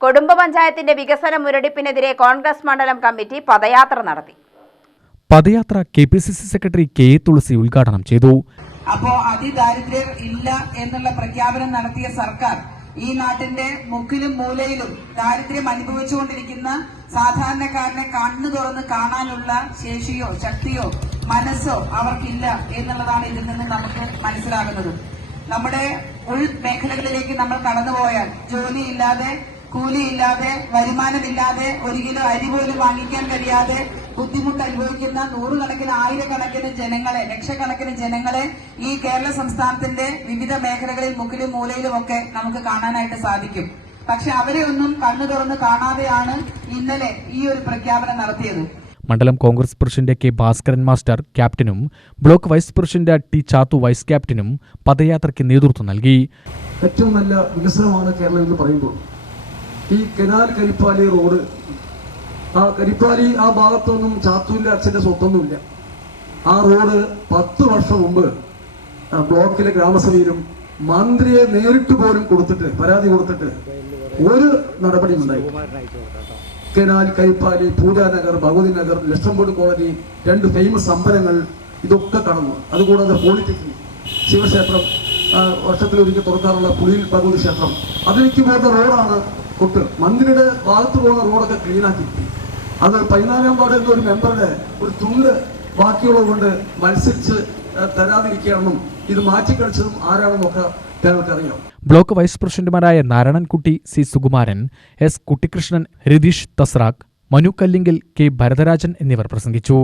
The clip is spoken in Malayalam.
കൊടുമ്പ പഞ്ചായത്തിന്റെ വികസന മുരടിപ്പിനെതിരെ കോൺഗ്രസ് മണ്ഡലം കമ്മിറ്റി പദയാത്ര നടത്തി. പദയാത്ര K P C C secretary K Thulasi ഉദ്ഘാടനം ചെയ്തു. അപ്പോ അതിദാരിദ്ര്യം ഇല്ല എന്നുള്ള പ്രഖ്യാപനം നടത്തിയ സർക്കാർ ഈ നാട്ടിന്റെ മുക്കിലും മൂലയിലും ദാരിദ്ര്യം അനുഭവിച്ചുകൊണ്ടിരിക്കുന്ന സാധാരണക്കാരനെ കണ്ണു തുറന്ന് കാണാനുള്ള ശേഷിയോ ശക്തിയോ മനസ്സോ അവർക്കില്ല എന്നുള്ളതാണ് ഇതിൽ നിന്ന് നമുക്ക് മനസ്സിലാകുന്നത്. നമ്മുടെ ഉൾ മേഖലകളിലേക്ക് നമ്മൾ കടന്നുപോയാൽ ജോലിയില്ലാതെ കൂലിയില്ലാതെ വരുമാനമില്ലാതെ ഒരു കിലോ അരി പോലും വാങ്ങിക്കാൻ കഴിയാതെ ബുദ്ധിമുട്ട് അനുഭവിക്കുന്ന നൂറുകണക്കിന് ആയിരക്കണക്കിന് ജനങ്ങളെ ലക്ഷക്കണക്കിന് ജനങ്ങളെ ഈ കേരള സംസ്ഥാനത്തിന്റെ വിവിധ മേഖലകളിൽ മുക്കിലും മൂലയിലും ഒക്കെ നമുക്ക് കാണാനായിട്ട് സാധിക്കും. പക്ഷെ അവരെ ഒന്നും കണ്ണു തുറന്ന് കാണാതെയാണ് ഇന്നലെ ഈ ഒരു പ്രഖ്യാപനം നടത്തിയത്. മണ്ഡലം Congress president K Bhaskaran master ക്യാപ്റ്റനും block vice president T Chathu vice ക്യാപ്റ്റനും പദയാത്രയ്ക്ക് നേതൃത്വം നൽകി. ഏറ്റവും നല്ല വികസനമാണ് കേരളം എന്ന് പറയുമ്പോൾ. ഈ കനാൽ കരിപ്പാലി റോഡ് ആ കരിപ്പാലി ആ ഭാഗത്തൊന്നും ചാത്തൂരിലെ അച്ഛന്റെ സ്വത്തൊന്നുമില്ല. ആ റോഡ് പത്ത് വർഷം മുമ്പ് ബ്ലോക്കിലെ ഗ്രാമസഭയിലും മന്ത്രിയെ നേരിട്ട് പോലും കൊടുത്തിട്ട് പരാതി കൊടുത്തിട്ട് ഒരു നടപടി ഉണ്ടായി കനാൽ കരിപ്പാലി പൂജാനഗർ ഭഗവതി നഗർ ലക്ഷംപൂട് കോളനി രണ്ട് ഫേമസ് അമ്പലങ്ങൾ ഇതൊക്കെ കടന്നു. അതുകൂടാതെ പോളിടെക്നിക് ശിവക്ഷേത്രം വർഷത്തിലൊരിക്കൽ തുറക്കാറുള്ള പുലിയിൽ ഭഗവതി ക്ഷേത്രം. അതിലേക്ക് പോകുന്ന റോഡാണ് കൊട്ട് മന്ത്രിയുടെ ഭാഗത്ത് പോകുന്ന റോഡൊക്കെ ക്ലീനാക്കി അത് പതിനാലാം വാർഡ് എന്നൊരു മെമ്പറുടെ ഒരു തുണ്ട് ബാക്കിയുള്ളത് കൊണ്ട് മത്സരിച്ച് തരാതിരിക്കുകയാണെന്നും ഇത് മാറ്റിക്കളിച്ചതും ആരാണെന്നൊക്കെ ഞങ്ങൾക്കറിയാം. ബ്ലോക്ക് വൈസ് പ്രസിഡന്റുമാരായ Narayanankutty C Sukumaran S Kuttikrishnan Ratheesh Thasrak Manu Kallingal K Bharatharajan എന്നിവർ പ്രസംഗിച്ചു.